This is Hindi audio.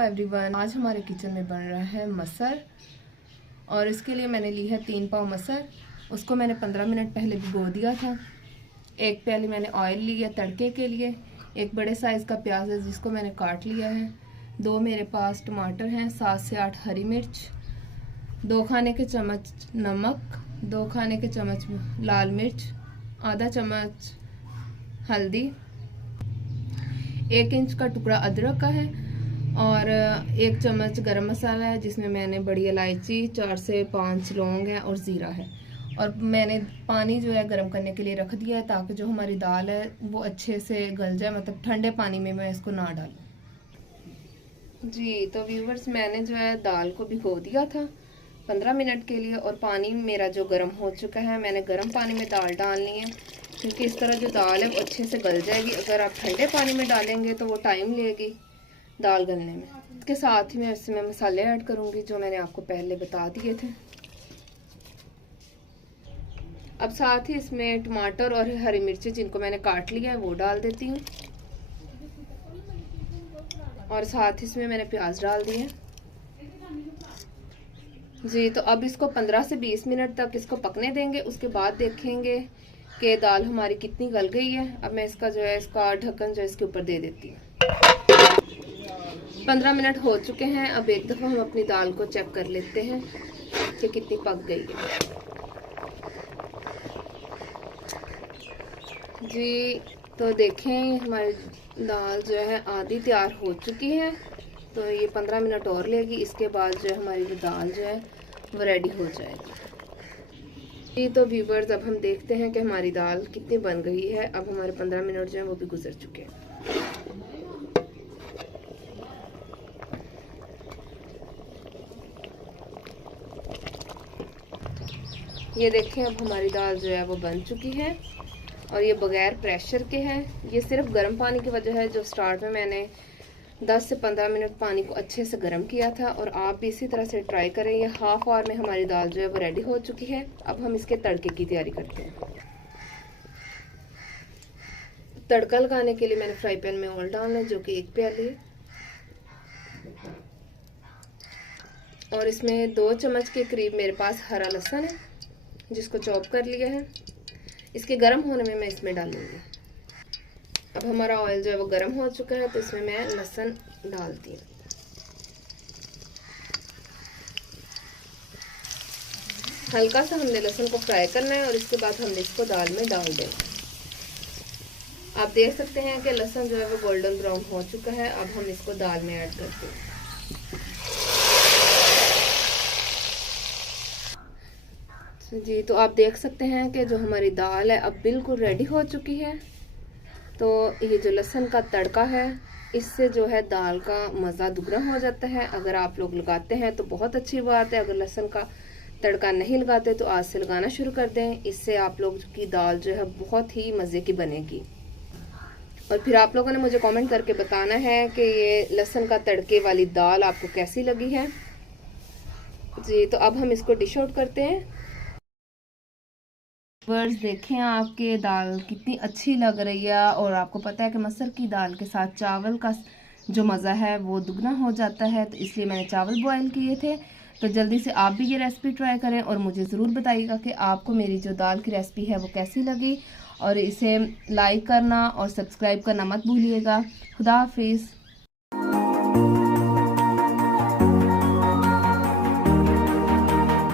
हेलो एवरीवन, आज हमारे किचन में बन रहा है मसर। और इसके लिए मैंने ली है 3 पाव मसर। उसको मैंने 15 मिनट पहले भिगो दिया था। 1 प्याली मैंने ऑयल लिया तड़के के लिए। एक बड़े साइज़ का प्याज है जिसको मैंने काट लिया है। 2 मेरे पास टमाटर हैं, 7 से 8 हरी मिर्च, 2 खाने के चम्मच नमक, 2 खाने के चम्मच लाल मिर्च, आधा चम्मच हल्दी, 1 इंच का टुकड़ा अदरक का है और 1 चम्मच गरम मसाला है जिसमें मैंने बड़ी इलायची, 4 से 5 लौंग है और ज़ीरा है। और मैंने पानी जो है गर्म करने के लिए रख दिया है ताकि जो हमारी दाल है वो अच्छे से गल जाए, मतलब ठंडे पानी में मैं इसको ना डालूं। जी तो व्यूवर्स, मैंने जो है दाल को भिगो दिया था 15 मिनट के लिए और पानी मेरा जो गर्म हो चुका है। मैंने गर्म पानी में दाल डालनी है क्योंकि इस तरह जो दाल है वो अच्छे से गल जाएगी। अगर आप ठंडे पानी में डालेंगे तो वो टाइम लेगी दाल गलने में। इसके साथ ही मैं इसमें मसाले ऐड करूंगी जो मैंने आपको पहले बता दिए थे। अब साथ ही इसमें टमाटर और हरी मिर्ची जिनको मैंने काट लिया है वो डाल देती हूँ और साथ ही इसमें मैंने प्याज डाल दिए। जी तो अब इसको 15 से 20 मिनट तक इसको पकने देंगे। उसके बाद देखेंगे कि दाल हमारी कितनी गल गई है। अब मैं इसका जो है इसका ढक्कन जो है इसके ऊपर दे देती हूँ। 15 मिनट हो चुके हैं। अब एक दफ़ा हम अपनी दाल को चेक कर लेते हैं कि कितनी पक गई है। जी तो देखें हमारी दाल जो है आधी तैयार हो चुकी है। तो ये 15 मिनट और लेगी। इसके बाद जो है हमारी जो दाल जो है वो रेडी हो जाएगी। जी तो व्यूवर्स, अब हम देखते हैं कि हमारी दाल कितनी बन गई है। अब हमारे 15 मिनट जो है वो भी गुजर चुके हैं। ये देखें अब हमारी दाल जो है वो बन चुकी है और ये बगैर प्रेशर के है। ये सिर्फ गर्म पानी की वजह है जो स्टार्ट में मैंने 10 से 15 मिनट पानी को अच्छे से गर्म किया था। और आप भी इसी तरह से ट्राई करें। ये हाफ आवर में हमारी दाल जो है वो रेडी हो चुकी है। अब हम इसके तड़के की तैयारी करते हैं। तड़का लगाने के लिए मैंने फ्राई पैन में ऑयल डालना है जो कि 1 प्याली है और इसमें 2 चम्मच के करीब मेरे पास हरा लहसुन है जिसको चॉप कर लिया है। इसके गर्म होने में मैं इसमें डालूंगी। अब हमारा ऑयल जो है वो गर्म हो चुका है तो इसमें मैं लहसुन डालती हूँ। हल्का सा हमने लहसुन को फ्राई करना है और इसके बाद हमने इसको दाल में डाल देना। आप देख सकते हैं कि लहसुन जो है वो गोल्डन ब्राउन हो चुका है। अब हम इसको दाल में ऐड करते हैं। जी तो आप देख सकते हैं कि जो हमारी दाल है अब बिल्कुल रेडी हो चुकी है। तो ये जो लहसुन का तड़का है इससे जो है दाल का मज़ा दुगना हो जाता है। अगर आप लोग लगाते हैं तो बहुत अच्छी बात है। अगर लहसुन का तड़का नहीं लगाते तो आज से लगाना शुरू कर दें। इससे आप लोग की दाल जो है बहुत ही मज़े की बनेगी। और फिर आप लोगों ने मुझे कमेंट करके बताना है कि ये लहसुन का तड़के वाली दाल आपको कैसी लगी है। जी तो अब हम इसको डिश आउट करते हैं। व्यूअर्स देखें आपके दाल कितनी अच्छी लग रही है और आपको पता है कि मसर की दाल के साथ चावल का जो मज़ा है वो दुगना हो जाता है। तो इसलिए मैंने चावल बॉयल किए थे। तो जल्दी से आप भी ये रेसिपी ट्राई करें और मुझे ज़रूर बताइएगा कि आपको मेरी जो दाल की रेसिपी है वो कैसी लगी। और इसे लाइक करना और सब्सक्राइब करना मत भूलिएगा। खुदा हाफिज़।